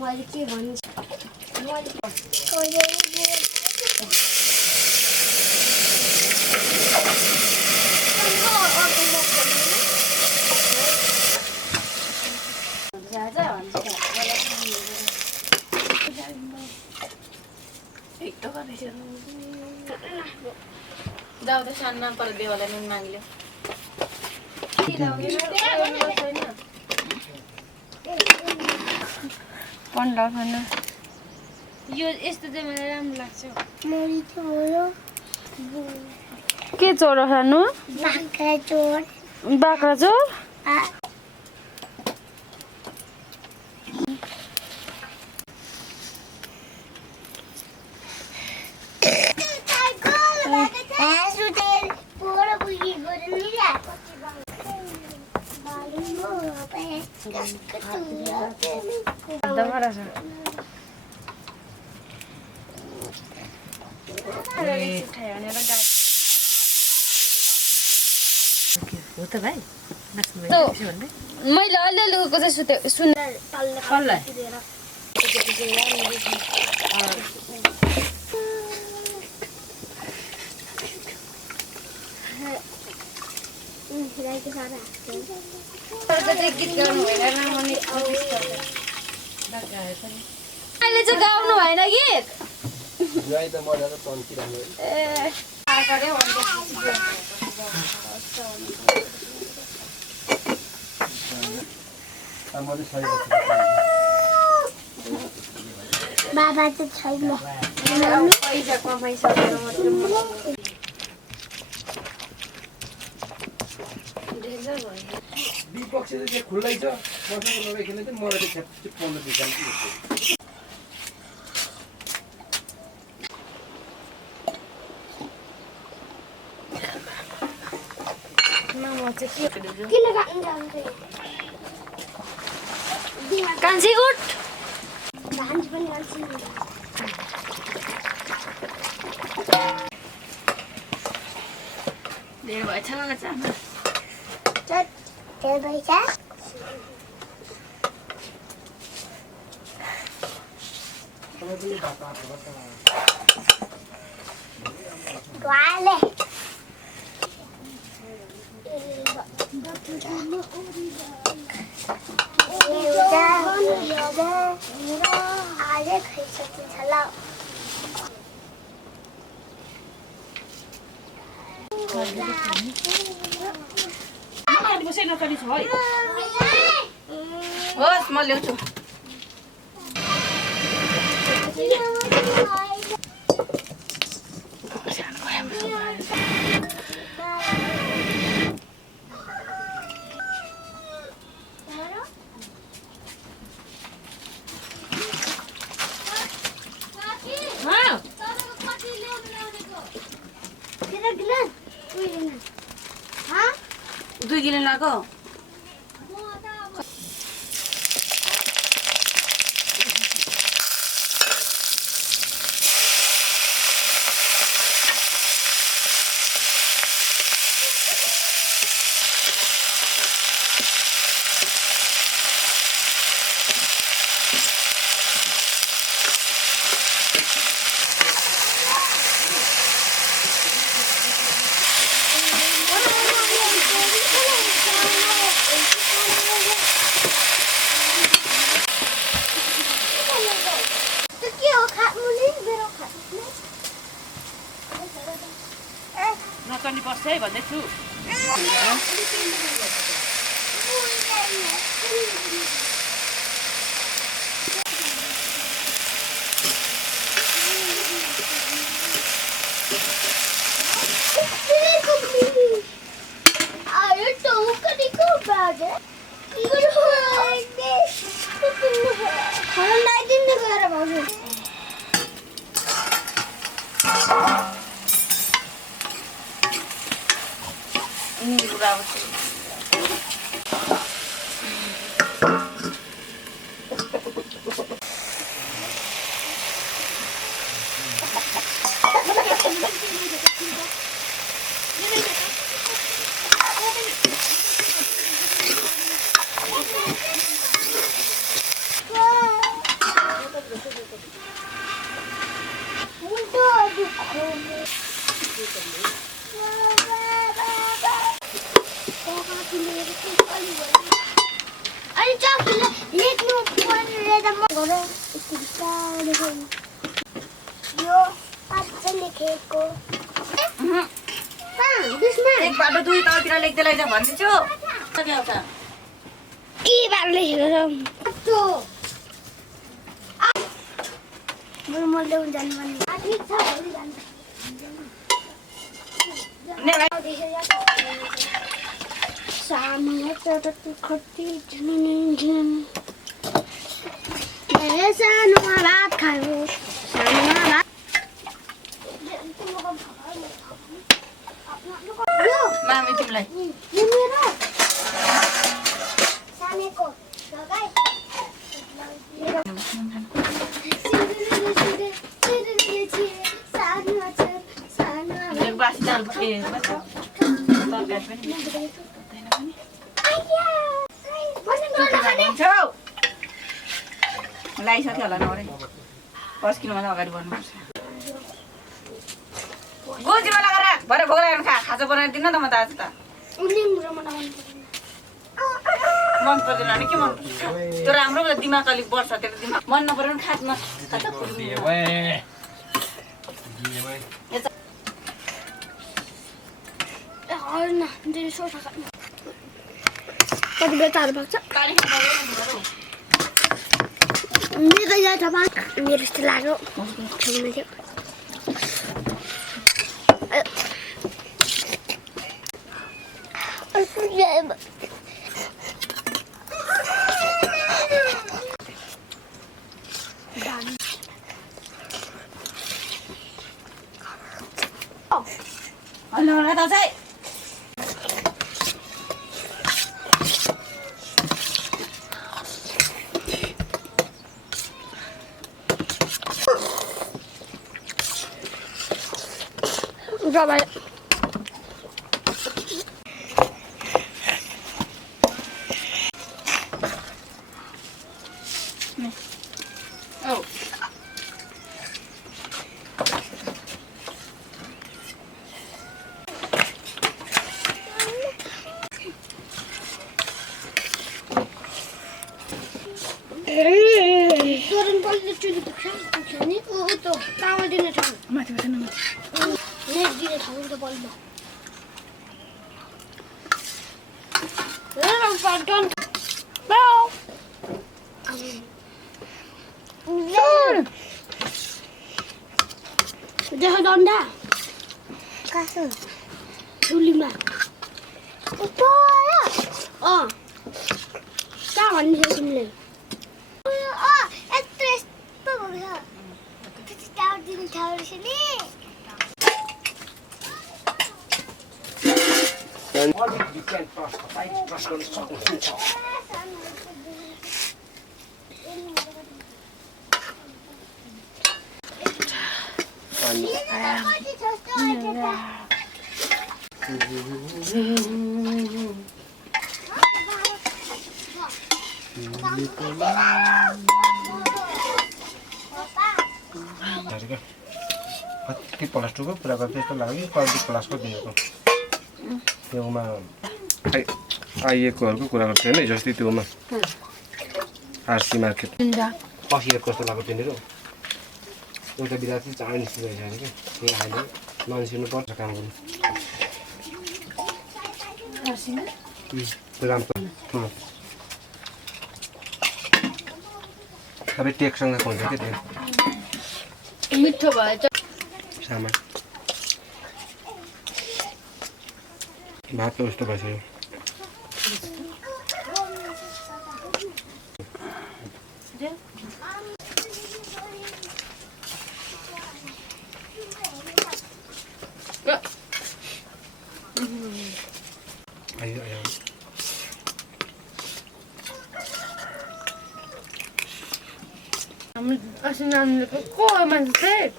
मैले के भन्छु जाऊ त सानो पर देवालाई नुन माग्यो पन्ध्र खाना यो यस्तो चाहिँ मलाई राम्रो लाग्छ के चोर खानु बाख्रा चोर हो त भाइ मैले अलिअलि उको चाहिँ सुने गीत गाउनु भएन अहिले चाहिँ गाउनु भएन गीत बाबा चाहिँ छैन पैसा कमाइसकेर मात्रै विपक्ष चाहिँ खुल्लै छ बस्नुको नभइकन चाहिँ मलाई चाहिँ छ्याप पल्लो दिन्छ कान्छी उठ धेरै भएछ चामल होस् म ल्याउँछु दुई किलो लगाएको नचल्ने बस्छ है भन्दैछु अनि चक्कीले लेख्नु पर्ने त म गरे यो अझै लेखेको एक बाटो दुई तलतिर लेख्दै लैजा भन्दैछु के आउँछ के बार लेखेको छ म ल्याउन जानु पर्ने ठिक छ भोलि जानु सानो चटक खट्टी सानोमा भात खायो सानोमा भात मामी तिमीलाई यो मेरो सानेको लगाइ एक बासी दाल लगाइसक्यो होला नौरे पस्किनुमा चाहिँ अगाडि बढ्नुपर्छ गोजीमा लगाएर भरे भोग लगाएर खाजा बनाएर दिनु न त म त आज त मन पर्दैन भने के मन पर्छ त्यो राम्रो दिमाग अलिक बढ्छ त्यो दिमाग मन नपऱ्यो भने खाजमा कति बेचाहरू भएको छ मेरो यहाँ मेरो जस्तो लाग्यो छेउमा थियो हेलो त चाहिँ Rồi Turun balik cuci bukan ni. Oh tu, tahu dia nak tahu. माथि बस्नु माथि Net dia tahu tu balik. Lalu pardon. Mau. Dah donda. Kasih. Dulu Apa ya? Oh. Jangan dia sini. Oh, itu apa boleh? Kita tahu di tahu sini. And all these you can trust, right? Trust on something. कति प्लास्टिकको पुरा गरेर त्यस्तो लाग्यो कति प्लास्टिकको दिएको त्योमा आइएकोहरूको कुरा गर्छु होइन जस्तै त्योमा आरसी मार्केट पछि कस्तो लाग्यो त्यहाँनिर एउटा बिदा चाहिँ चाँडै निस्किरहेको छ कि त्यही अहिले ननिस्किनु पर्छ काम गर्नु राम्रो सबै टेकसँग हुन्छ क्या त्यो मिठो भएछ सामान भात त उस्तो भइसक्यो आयो आयो Asli namanya kok emang steak.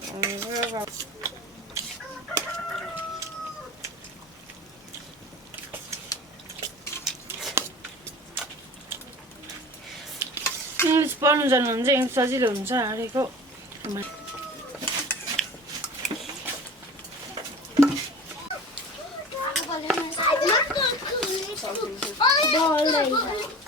English पढ्नु जानुहुन्छ सजिलो हुन्छ अरेको बल्दैछ